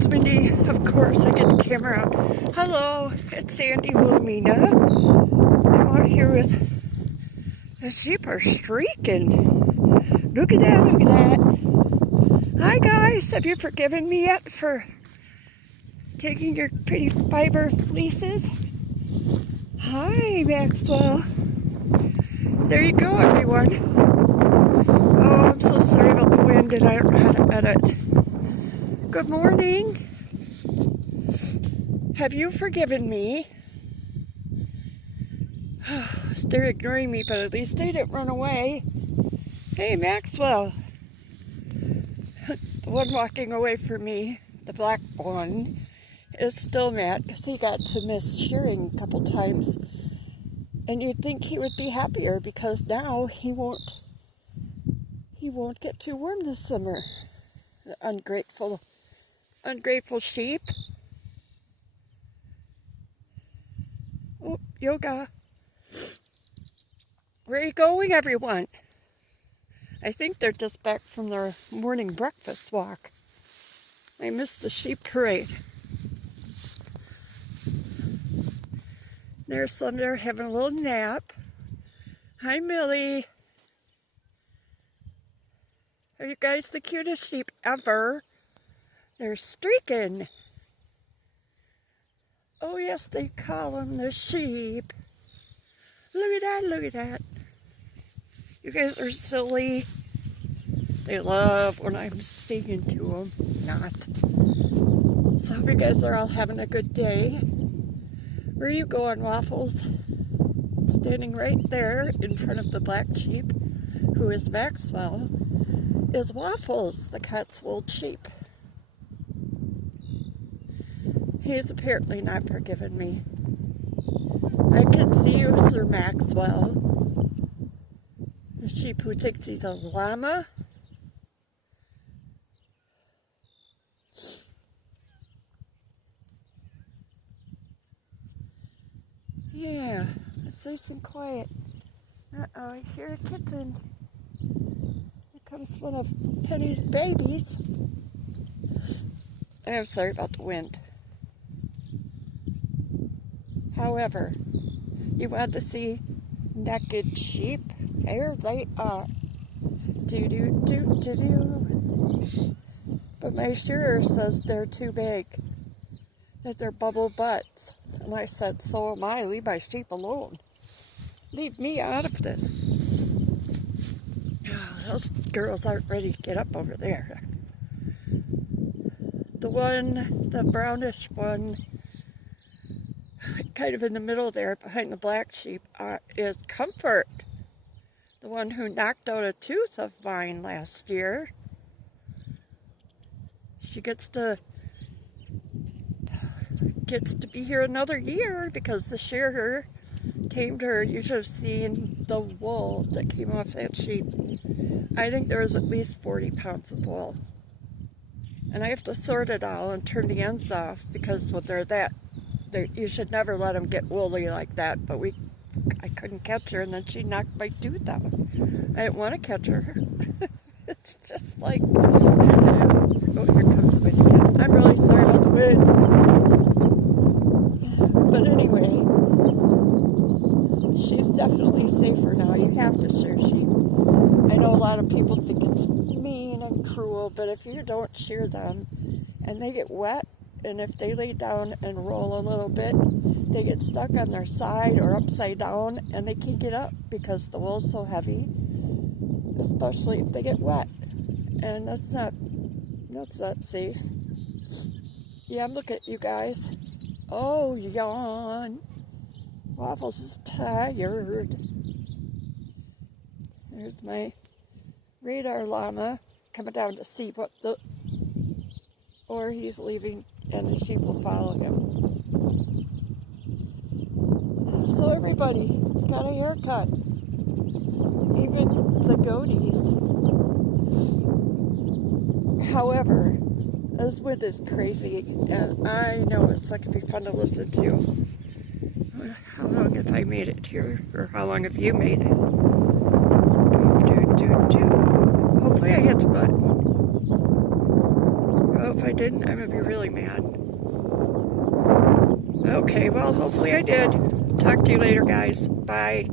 it's windy. Of course, I get the camera out. Hello, it's Sandy Wilhelmina. I'm out here with the sheep are streaking. Look at that, look at that. Hi guys, have you forgiven me yet for taking your pretty fiber fleeces? Hi Maxwell. There you go everyone. Oh, I'm so sorry about the wind and I don't know how to edit. Good morning. Have you forgiven me? They're ignoring me, but at least they didn't run away. Hey, Maxwell. The one walking away from me, the black one, is still mad because he got to miss shearing a couple times. And you'd think he would be happier because now he won't get too warm this summer. The ungrateful sheep. Oh, yoga. Where are you going, everyone? I think they're just back from their morning breakfast walk. I missed the sheep parade. There's Thunder having a little nap. Hi, Millie. Are you guys the cutest sheep ever? They're streaking. Oh, yes, they call them the sheep. Look at that, look at that. You guys are silly. They love when I'm singing to them. Not. So I hope you guys are all having a good day. Where are you going, Waffles? Standing right there in front of the black sheep, who is Maxwell, is Waffles, the Cotswold sheep. He's apparently not forgiven me. I can see you, Sir Maxwell. The sheep who thinks he's a llama. Yeah, it's nice and quiet. Uh-oh, I hear a kitten. Here comes one of Penny's babies. I'm sorry about the wind. However, you want to see naked sheep? Here they are. Do-do-do-do-do. But my shearer says they're too big, that they're bubble butts. And I said, so am I. Leave my sheep alone. Leave me out of this. Oh, those girls aren't ready to get up over there. The brownish one, kind of in the middle there, behind the black sheep, is Comfort. The one who knocked out a tooth of mine last year. She gets to be here another year because the shearer tamed her. You should have seen the wool that came off that sheep. I think there was at least 40 pounds of wool. And I have to sort it all and turn the ends off because when you should never let them get woolly like that. But I couldn't catch her, and then she knocked my tooth out. I didn't want to catch her. It's just like, oh, here comes the wind again. I'm really sorry about the wind. But anyway, she's definitely safer now. You have to shear sheep. I know a lot of people think it's mean and cruel, but if you don't shear them and they get wet, and if they lay down and roll a little bit, they get stuck on their side or upside down and they can't get up because the wool's so heavy, especially if they get wet. And that's not safe. Yeah, look at you guys. Oh, yawn. Waffles is tired. There's my radar llama coming down to see or he's leaving and the sheep will follow him. So everybody got a haircut. Even the goatees. However, this wind is crazy, and I know it's not going to be fun to listen to. How long have I made it here? Or how long have you made it? Hopefully I hit the button. Oh, if I didn't, I'm going to be really mad. Okay, well, hopefully I did. Talk to you later, guys. Bye.